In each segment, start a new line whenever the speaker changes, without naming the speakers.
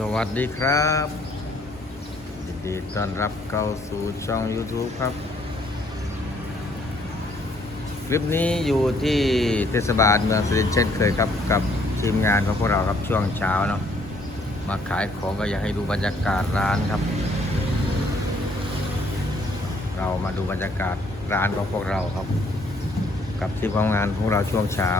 สวัสดีครับยินดีต้อนรับเข้าสู่ช่อง YouTube ครับ คลิปนี้อยู่ที่เทศบาลเมืองสุรินทร์เช่นเคยครับ กับทีมงานของพวกเราครับช่วงเช้าเนาะมาขายของก็อยากให้ดูบรรยากาศร้านครับ เรามาดูบรรยากาศร้านของพวกเราครับ กับทีมงานของเราช่วงเช้า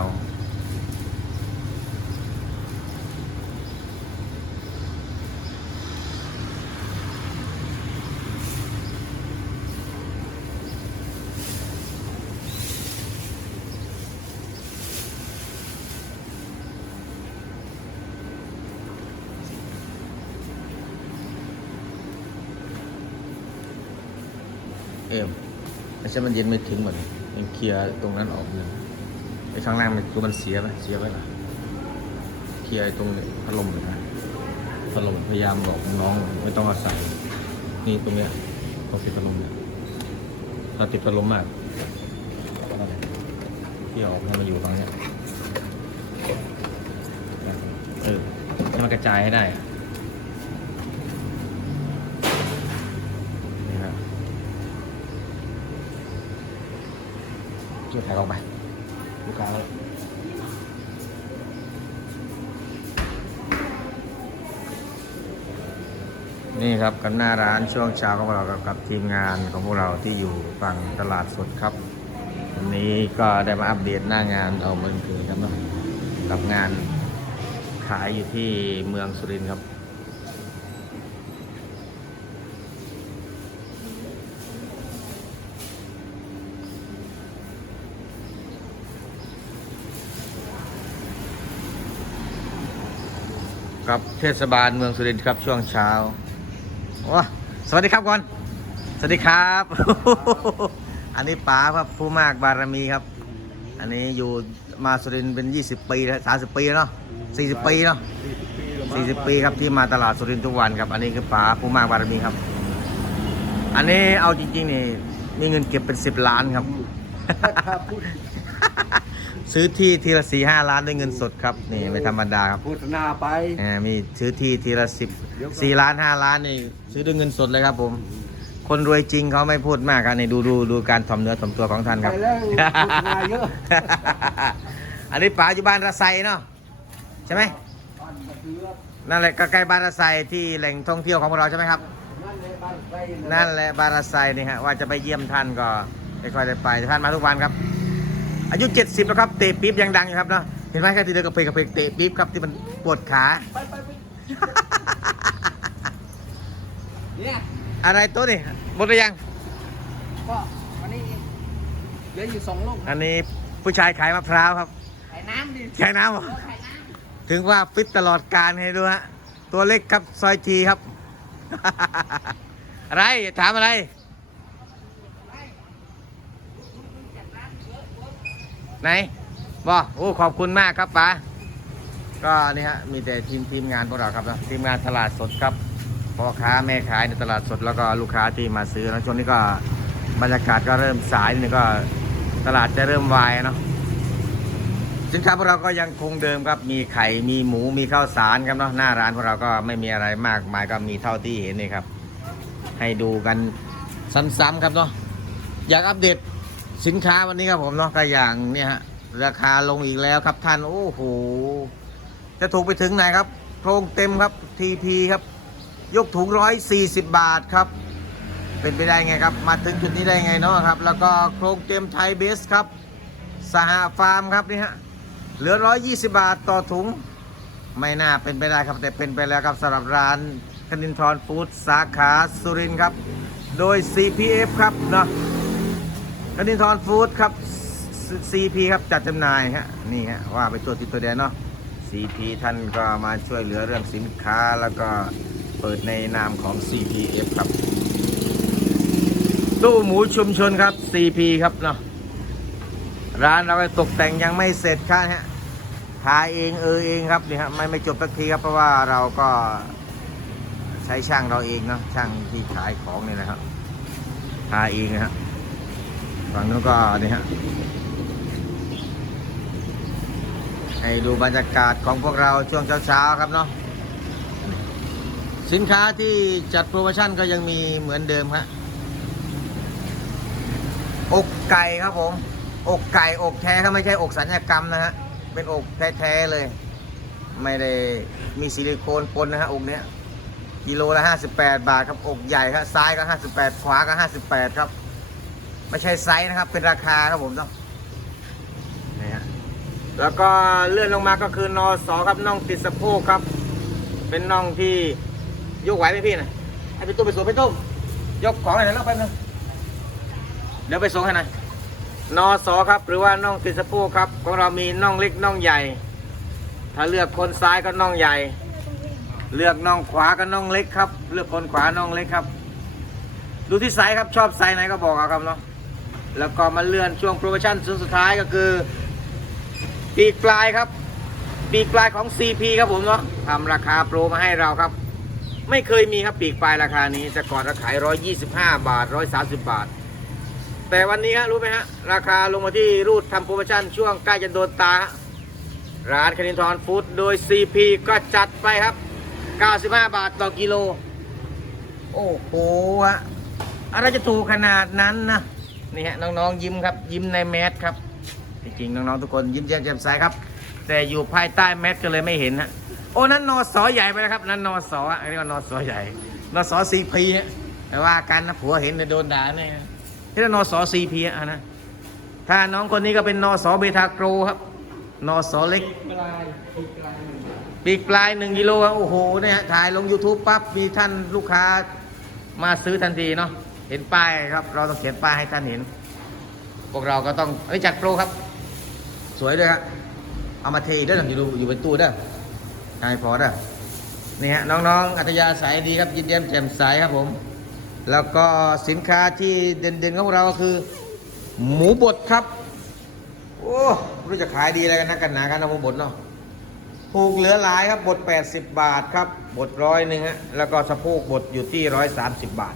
เอมไม่ใช่มันเย็นไม่ถึงเหมือนมันเคลียร์ตรงนั้นออกเลยไอ้ข้างล่างมันตัวมันเสียไหมเสียไหมล่ะเคลียร์ตรงพัดลมเลยนะพัดลมพยายามบอกน้องไม่ต้องอาศัยนี่ตรงเนี้ยต้องติดพัดลมเนี่ยเราติดพัดลมมากที่ออกให้มาอยู่ตรงเนี้ยเออให้มันกระจายให้ได้อะนี่ครับ ช่วยถ่ายออกไปลูกค้านี่ครับกันหน้าร้านช่วงเช้าของเรากับกบทีมงานของพวกเราที่อยู่ฝั่งตลาดสดครับวันนี้ก็ได้มาอัปเดตหน้างานเอาเมืองคืนครับเนาะกับงานขายอยู่ที่เมืองสุรินทร์ครับ ครับเทศบาลเมืองสุรินทร์ครับช่วงเช้าว้าสวัสดีครับก่อน สวัสดีครับ อันนี้ป๋าครับผู้มากบารมีครับ อันนี้อยู่มาสุรินทร์เป็น 20 ปีแล้ว30 ปีแล้วเนาะ40 ปีเนาะ40 ปีครับที่มาตลาดสุรินทร์ทุกวันครับ อันนี้คือป๋าผู้มากบารมีครับ อันนี้เอาจริงๆนี่มีเงินเก็บเป็น 10 ล้านครับ ซื้อที่ทีละสี่ห้าล้านด้วยเงินสดครับนี่ไม่ธรรมดาครับ
โฆษณาไป
อ่ามีซื้อที่ทีละสิบ
เดี๋ยวก่อน
สี่ล้านห้าล้านนี่ซื้อด้วยเงินสดเลยครับ ผม คนรวยจริงเขาไม่พูดมากครับนี่ดูดูดูการถ่อมเนื้อถ่อมตัวของท่านครับ
ไปแล้วโฆษณาเยอะ
อันนี้ป๋าอยู่บ้านระไซเนาะใช่ไหมนั่นแหละก็ใกล้บ้านระไซที่แหล่งท่องเที่ยวของพวกเราใช่ไหมครับ นั่นแหละบานระไซนี่ฮะว่าจะไปเยี่ยมท่านก็ไม่ค่อยได้ไปแต่ท่านมาทุกวันครับ อายุ 70 แล้วครับ เตะปี๊บยังดังอยู่ครับเนาะ เห็นไหมแค่ที่เดินกระเพกกระเพกเตะปี๊บครับที่มันปวดขา
เนี่ย
อะไรตัวนี่หมดหรือยัง
ก็วันนี้เหลืออยู่สองลูก
อันนี้ผู้ชายขายมะพร้าวครับ
ไข่น้ำดิ
ขายน้ำเหรอ
ไข่น้
ถึงว่าฟิตตลอดการให้ดูฮะ ตัวเล็กครับซอยทีครับ อะไรถามอะไร ไหนบอกโอ้ขอบคุณมากครับป๋าก็นี่ฮะมีแต่ทีมทีมงานพวกเราครับนะทีมงานตลาดสดครับพ่อค้าแม่ขายในตลาดสดแล้วก็ลูกค้าที่มาซื้อแล้วช่วงนี้ก็บรรยากาศก็เริ่มสายนี่ก็ตลาดจะเริ่มวายเนาะสินค้าพวกเราก็ยังคงเดิมครับ มีไข่มีหมูมีข้าวสารครับเนาะหน้าร้านพวกเราก็ไม่มีอะไรมากมายก็มีเท่าที่เห็นนี่ครับ ให้ดูกันซ้ำๆครับเนาะอยากอัปเดต สินค้าวันนี้ครับผมเนาะก็อย่างเนี่ยฮะราคาลงอีกแล้วครับท่านโอ้โหจะถูกไปถึงไหนครับโครงเต็มครับทีพีครับ ยกถุงร้อยสี่สิบบาทครับ เป็นไปได้ไงครับ มาถึงจุดนี้ได้ไงเนาะครับ แล้วก็โครงเต็มไทยเบสครับสหฟาร์มครับนี่ฮะเหลือร้อยยี่สิบาทต่อถุง ไม่น่าเป็นไปได้ครับแต่เป็นไปแล้วครับสำหรับร้านคณินทรฟู้ดสาขาสุรินครับ โดย CPF ครับเนาะ กนินทรฟู้ดครับ CP ครับจัดจำหน่ายฮะนี่ฮะว่าไปตัวติดตัวแดนเนาะ CP ท่านก็มาช่วยเหลือเรื่องสินค้าแล้วก็เปิดในนามของ CPF ครับ ตู้หมูชุมชนครับ CP ครับเนาะร้านเราไปตกแต่งยังไม่เสร็จครับฮะทาเองเออเองครับนี่ฮะไม่ไม่จบสักทีครับเพราะว่าเราก็ใช้ช่างเราเองเนาะช่างที่ขายของเนี่ยนะครับทาเองนะฮะ ฝั่งนู้นก็นี่ฮะให้ดูบรรยากาศของพวกเราช่วงเช้าๆครับเนาะสินค้าที่จัดโปรโมชั่นก็ยังมีเหมือนเดิมฮะอกไก่ครับผม อกไก่อกแท้ครับไม่ใช่อกสัญญกรรมนะฮะเป็นอกแท้ๆเลย ไม่ได้มีซิลิโคนปนนะฮะอกเนี้ยกิโลละ 58 บาทครับอกใหญ่ครับซ้ายก็ 58 ขวาก็ 58 ครับ ไม่ใช่ไซส์นะครับ เป็นราคาครับผมเนาะนี่ฮะแล้วก็เลื่อนลงมาก็คือนอสอครับน่องติดสะโพกครับ เป็นน่องที่ยกไหวไหมพี่นะให้พี่ตุ้มไปส่งพี่ตุ้มยกของหน่อยนะแล้วไปนึงเดี๋ยวไปส่งให้หน่อยนอสอครับ หรือว่าน่องติดสะโพกครับของเรามีน่องเล็กน่องใหญ่ ถ้าเลือกคนซ้ายก็น่องใหญ่ เลือกน่องขวาก็น่องเล็กครับ เลือกคนขวาน่องเล็กครับ ดูที่ไซส์ครับชอบไซส์ไหนก็บอกเอาครับเนาะ แล้วก็มาเลื่อนช่วงโปรโมชั่นสุดท้ายก็คือ ปีกปลายครับ ปีกปลายของ CP ครับผมเนาะทำราคาโปรมาให้เราครับ ไม่เคยมีครับปีกปลายราคานี้ แต่ก่อนเราขาย 125 บาท 130 บาท แต่วันนี้ฮะรู้ไหมฮะ ราคาลงมาที่รูดทำโปรโมชั่นช่วงใกล้จะโดนตา ร้านคณินทรฟู้ดโดย CP ก็จัดไปครับ 95 บาทต่อกิโล โอ้โหฮะอะไรจะถูกขนาดนั้นนะ นี่ฮะน้องๆยิ้มครับ ยิ้มในแมสครับจริงๆน้องๆทุกคนยิ้มแย้มแจ่มใสครับ แต่อยู่ภายใต้แมสก็เลยไม่เห็นฮะโอ้นั้นนอสอใหญ่ไปแล้วครับนั้นนอสออันนี้ว่านอสอใหญ่นอสอซีพีฮะแต่ว่ากันนะผัวเห็นจะโดนด่าแน่ที่นั่นนอสอซีพีฮะนะถ้าน้องคนนี้ก็เป็นนอสอเบทาโกรครับนอสอเล็ก
ปลีกปลาย
หนึ่งกิโลครับโอ้โหเนี่ยฮะถ่ายลง YouTube ปั๊บมีท่านลูกค้ามาซื้อทันทีเนาะ เห็นป้ายครับ เราต้องเขียนป้ายให้ท่านเห็น พวกเราก็ต้องเอ้ยจัดโปรครับ สวยด้วยครับเอามาเทด้ออยู่อยู่เป็นตู้ด้อใช่พอเด้อนี่ฮะน้องๆอัธยาศัยดีครับยิ้มแย้มแจ่มใสครับผม แล้วก็สินค้าที่เด่นๆของเราก็คือ หมูบดครับ โอ้รู้จะขายดีอะไรกันนักกันหนากันนะหมูบดเนาะถูกเหลือหลายครับบด80 บาทครับบดร้อยหนึ่งฮะแล้วก็สะโพกบดอยู่ที่ 130 บาท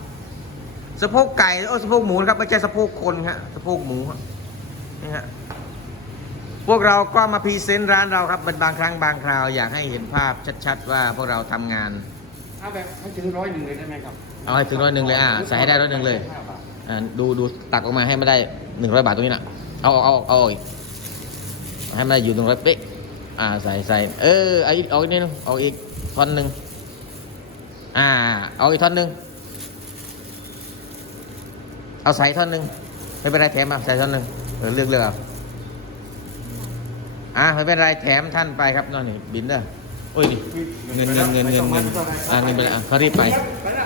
สะโพกไก่โอ้สะโพกหมูนะครับไม่ใช่สะโพกคนฮะสะโพกหมูฮะนี่ฮะพวกเราก็มาพรีเซนต์ร้านเราครับเป็นบางครั้งบางคราวอยากให้เห็นภาพชัด ๆ ว่าพวกเราทำงาน
เอาแบบให้ถึงร้อยหนึ่งเลยได้ไหมครับ
เอาให้ถึงร้อยหนึ่งเลยอะใส่ให้ได้ร้อยหนึ่งเลย
ห้าบาท
อ่าดูดูตักออกมาให้ไม่ได้หนึ่งร้อยบาทตรงนี้นะเอาเอาเอาเอาเอาอีกให้มันได้อยู่ตรงร้อยเป๊ะอ่าใส่ใส่เออเอาอีกเอาอีกนิดนึงเอาอีกท่อนหนึ่งอ่าเอาอีกท่อนหนึ่ง เอาใส่ท่อนหนึ่งไม่เป็นไรแถมอะใส่ท่อนหนึ่งเออเลือกเลือกเอาอ่าไม่เป็นไรแถมท่านไปครับนั่นนี่บินเด้อโอ้ยนี่เงินเงินเงินเงินเงินอ่าเงินไปแล้วอะเขารีบไป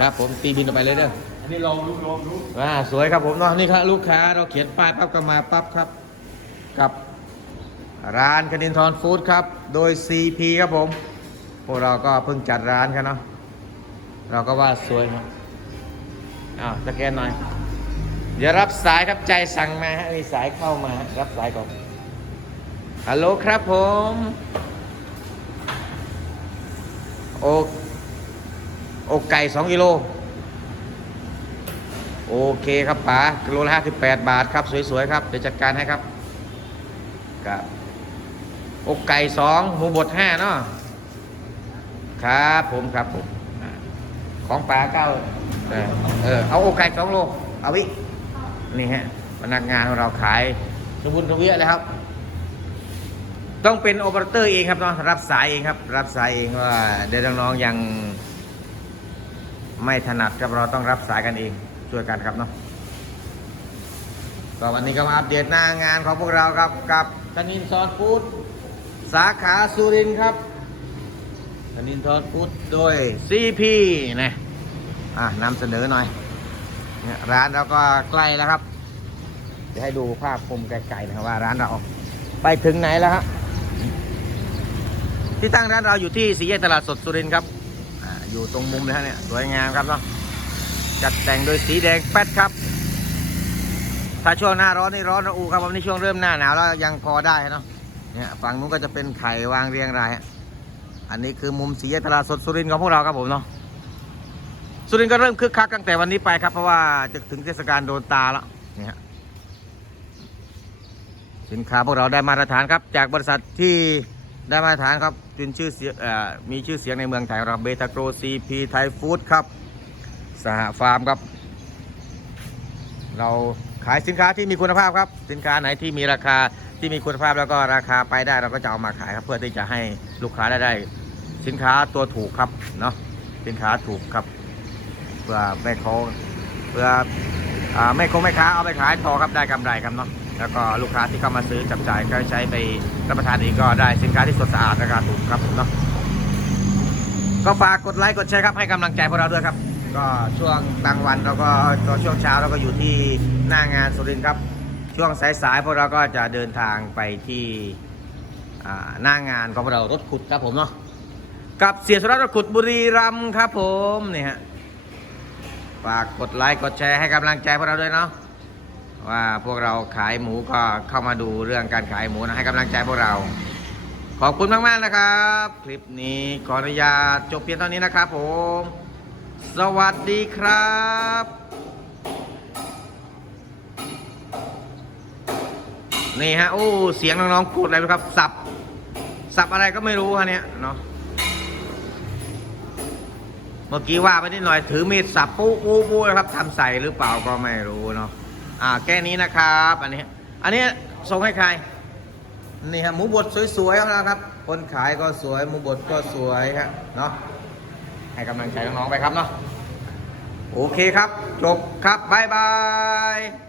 ครับ ผมตีบินออกไปเลยเด้อ
อันนี้ลองรู้ลองรู้
ว่าสวยครับผมเนาะนี่ครับลูกค้าเราเขียนป้ายปั๊บก็มาปั๊บครับ กับ ร้านคณินทรฟู้ดครับ โดย CP ครับผม พวกเราก็เพิ่งจัดร้านกันเนาะเราก็ว่าสวยครับอ้าวสแกนหน่อย เดี๋ยวรับสายครับใจสั่งมาฮะมีสายเข้ามารับสายก่อนฮัลโหลครับผมโอกอกไก่สองกิโลโอเคครับป๋ากิโลละห้าสิบแปดบาทครับ สวยๆครับเดี๋ยวจัดการให้ครับกับอกไก่สองหมูบดห้าเนาะครับผมครับผม ของป๋าเก้าเออเออเอาอกไก่สองโลเอาวิ นี่ฮะพนักงานของเราขายสมบุญทวีเลยครับ ต้องเป็นโอเปอเรเตอร์เองครับเนาะรับสายเองครับ รับสายเองว่าเดี๋ยวน้องๆยัง ไม่ถนัดครับเราต้องรับสายกันเองช่วยกันครับเนาะก็วันนี้ก็มาอัปเดตหน้างานของพวกเราครับกับคณินทรฟู้ดสาขาสุรินทร์ครับคณินทรฟู้ดโดย CP นะอะนำเสนอหน่อย เนี่ยร้านเราก็ใกล้แล้วครับ เดี๋ยวให้ดูภาพมุมไกลๆนะครับว่าร้านเราไปถึงไหนแล้วครับที่ตั้งร้านเราอยู่ที่สี่แยกตลาดสดสุรินทร์ครับออยู่ตรงมุมนะฮะเนี่ยสวยงามครับเนาะจัดแต่งโดยสีแดงแป๊ดครับ ถ้าช่วงหน้าร้อนนี่ร้อนระอุครับวันนี้ช่วงเริ่มหน้าหนาวแล้วยังพอได้เนาะเนี่ยฝั่งนู้นก็จะเป็นไข่วางเรียงรายอันนี้คือมุมสีแยกตลาดสดสุรินทร์ของพวกเราครับผมเนาะ สุรินทร์ก็เริ่มคึกคักตั้งแต่วันนี้ไปครับ เพราะว่าจะถึงเทศกาลโดนตาแล้วนี่ฮะสินค้าพวกเราได้มาตรฐานครับ จากบริษัทที่ได้มาตรฐานครับเป็นชื่อเสียงเอ่อมีชื่อเสียงในเมืองไทยเราเบตาโกรซีพีไทยฟู้ดครับสหฟาร์มครับ เราขายสินค้าที่มีคุณภาพครับ สินค้าไหนที่มีราคาที่มีคุณภาพแล้วก็ราคาไปได้เราก็จะเอามาขายครับ เพื่อที่จะให้ลูกค้าได้ได้ สินค้าตัวถูกครับเนาะสินค้าถูกครับ เพื่อแม่เขาเพื่ออแม่คแม่ค้าเอาไปขายทอครับได้กำไรครับเนาะแล้วก็ลูกค้าที่เข้ามาซื้อจับจ่ายก็ใช้ไปรับประทานเองก็ได้สินค้าที่สดสะอาดราคาถูกครับเนาะก็ฝากกดไลค์กดแชร์ครับให้กำลังใจพวกเราด้วยครับ ก็ช่วงกลางวันเราก็ตอนช่วงเช้าเราก็อยู่ที่หน้างานสุรินทร์ครับ ช่วงสายๆพวกเราก็จะเดินทางไปที่หน้างานของพวกเรารถขุดครับผมเนาะกับเสียสุรัตน์รถขุดบุรีรัมย์ครับผมเนี่ยฮะ ฝากกดไลค์กดแชร์ให้กำลังใจพวกเราด้วยเนาะว่าพวกเราขายหมูก็เข้ามาดูเรื่องการขายหมูนะให้กำลังใจพวกเรา ขอบคุณมากๆนะครับ คลิปนี้ขออนุญาตจบเพียงเท่านี้นะครับผม สวัสดีครับนี่ฮะโอ้เสียงน้องๆกดอะไรครับสับสับอะไรก็ไม่รู้ฮะเนี่ยเนาะ มื่อกี้ว่าไปนิดหน่อยถือมีดสับปุ๊ปุ๊ปุ๊นะครับทำใส่หรือเปล่าก็ไม่รู้เนาะอ่าแค่นี้นะครับ อันนี้ อันนี้ส่งให้ใครนี่ฮะหมูบดสวยๆครับนะครับ คนขายก็สวยหมูบดก็สวยฮะเนาะให้กำลังใจน้องๆไปครับเนาะโอเคครับ จบครับบ๊ายบาย